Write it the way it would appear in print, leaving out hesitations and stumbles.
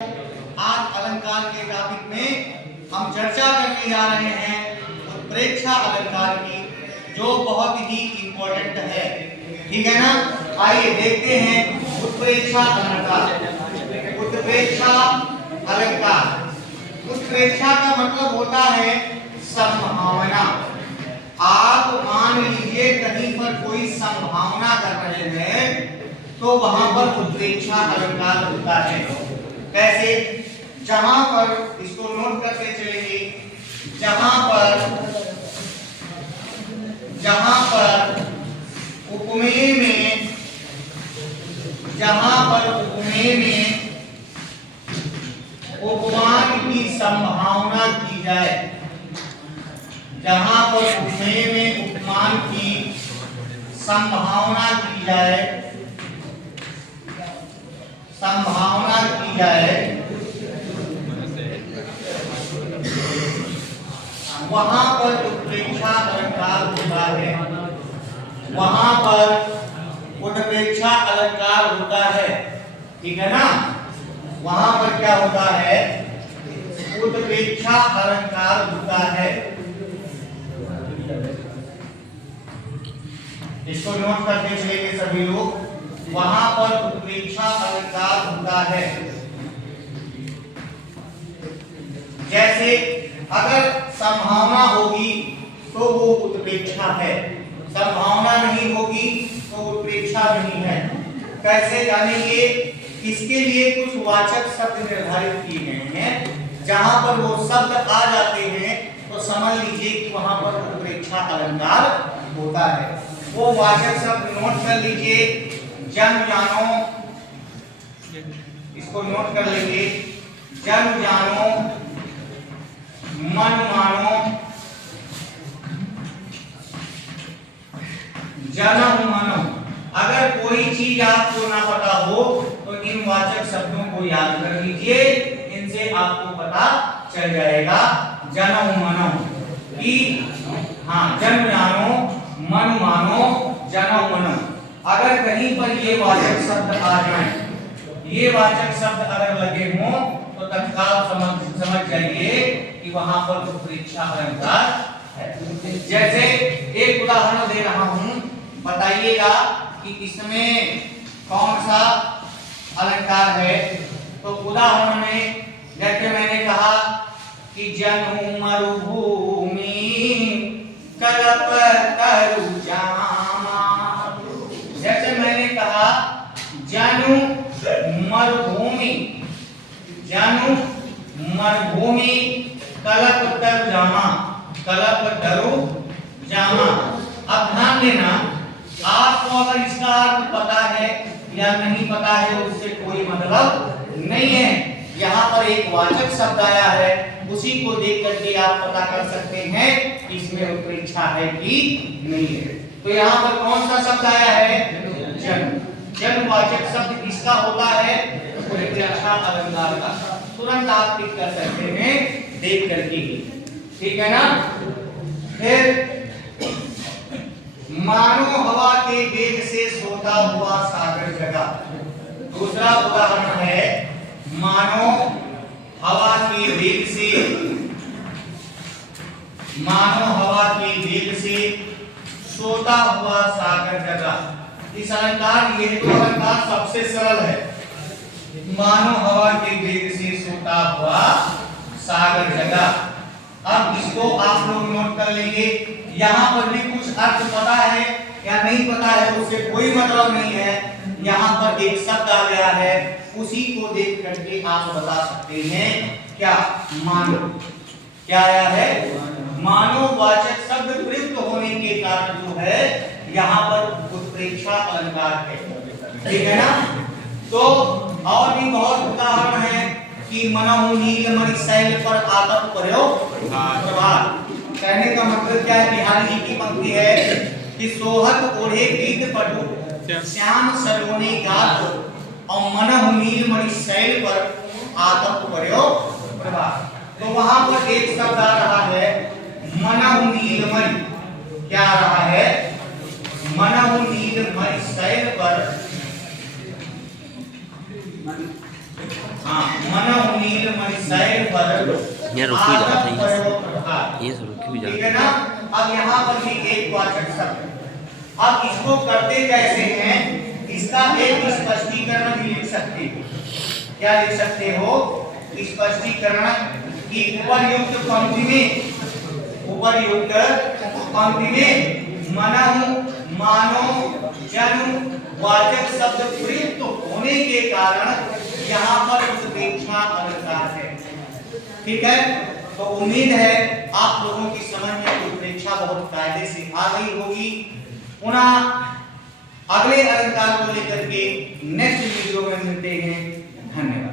आज अलंकार के टॉपिक में हम चर्चा करने जा रहे हैं उत्प्रेक्षा अलंकार की, जो बहुत ही इंपॉर्टेंट है। ठीक है ना? आइए देखते हैं उत्प्रेक्षा अलंकार। उत्प्रेक्षा अलंकार, उत्प्रेक्षा का मतलब होता है संभावना। आप मान लीजिए कहीं पर कोई संभावना कर रहे हैं तो वहां पर उत्प्रेक्षा अलंकार होता है। कैसे? जहां पर, इसको नोट करते चलेंगे, जहां पर उपमेय में, जहां पर उपमेय में उपमान की संभावना की जाए, जहां पर उपमेय में उपमान की संभावना की जाए, वहां पर उत्प्रेक्षा अलंकार होता है। वहां पर उत्प्रेक्षा अलंकार होता है। ठीक है ना? वहां पर क्या होता है? उत्प्रेक्षा अलंकार होता है। इसको नोट करके चलेंगे सभी लोग। वहां पर उत्प्रेक्षा अलंकार होता है। जैसे अगर संभावना होगी तो वो उत्प्रेक्षा है, संभावना नहीं होगी तो उत्प्रेक्षा नहीं है। कैसे जानेंगे? इसके लिए कुछ वाचक शब्द निर्धारित किए गए हैं। जहां पर वो शब्द आ जाते हैं तो समझ लीजिए कि वहां पर उत्प्रेक्षा अलंकार होता है। वो वाचक शब्द नोट कर लीजिए। जन जानो, इसको नोट कर लेंगे। जन जानो, मन मानो, जन्म मानो। अगर कोई चीज आपको ना पता हो तो इन वाचक शब्दों को याद कर लीजिए, इनसे आपको पता चल जाएगा। जन्म मानो कि जन्म जानो, मन मानो, जन्म मानो। अगर कहीं पर ये वाचक शब्द आ जाएं, ये वाचक शब्द अगर लगे हों तो तत्काल समझ जाइए कि वहां पर उत्प्रेक्षा अलंकार है। जैसे एक उदाहरण दे रहा हूं, बताइएगा कि इसमें कौन सा अलंकार है। तो उदाहरण में जैसे मैंने कहा कि जनु मरुभूमि कल्प तरु जामा। जैसे मैंने कहा जनु मरुभूमि, जनु मरुभूमि कल्प तरु जामा, कल्प तरु जामा। अब ध्यान देना, आपको अगर इसका अर्थ पता है या नहीं पता है उससे कोई मतलब नहीं है। यहाँ पर एक वाचक शब्द आया है, उसी को देख करके आप पता कर सकते हैं कि इसमें उत्प्रेक्षा है कि नहीं है। तो यहाँ पर कौन सा शब्द आया है? जन। जन वाचक शब्द किसका होता है? उत्प्रेक्षा अलंकार का। तुरंत आप टिक कर सकते हैं देख करके ही। ठीक है ना? फिर मानो हवा के वेग से सोता हुआ सागर जगा। दूसरा उदाहरण है, मानो हवा के वेग से, मानो हवा के वेग से सोता हुआ सागर जगा। इस अलंकार, ये तो अलंकार सबसे सरल है। मानो हवा के वेग से सोता हुआ सागर जगा। अब इसको आप लोग नोट कर लेंगे। यहाँ पर भी कुछ अर्थ पता है या नहीं पता है उससे कोई मतलब नहीं है। यहाँ पर एक शब्द आ गया है, उसी को देख करके आप बता सकते हैं क्या? मानो। क्या आया है? मानो वाचक शब्द प्रयुक्त होने के कारण जो है यहाँ पर उत्प्रेक्षा अलंकार है। ठीक है ना? तो और भी बहुत उदाहरण है कि मनहु नीलमणि शैल पर आतप पर्यो प्रभात। कहने का मतलब क्या है? बिहारी जी की पंक्ति है कि सोहत ओढ़े गीत पटु श्याम सलोनी गात और मनहु नीलमणि शैल पर आतप पर्यो प्रभात। तो वहां पर एक शब्द आ रहा है मनहु नीलमणि। क्या आ रहा है? मनहु नीलमणि शैल पर मन पर यहाँ रुकी जाता है, आगम प्रकार, ये रुकी भी ठीक जाती है ना। अब यहाँ पर भी एक वाचक शब्द। अब इसको करते कैसे हैं, इसका एक स्पष्टीकरण भी लिख सकते हो। क्या लिख सकते हो? स्पष्टीकरण की उपर्युक्त पंक्ति में, उपर्युक्त पंक्ति में मनहु, मानो, जनु वाचक शब्द प्रयुक्त होने के कारण यहाँ पर उत्प्रेक्षा अलंकार है। ठीक है, तो उम्मीद है आप लोगों की समझ में उत्प्रेक्षा बहुत कायदे से आ गई होगी। पुनः अगले अलंकार को लेकर के नेक्स्ट वीडियो में मिलते हैं। धन्यवाद।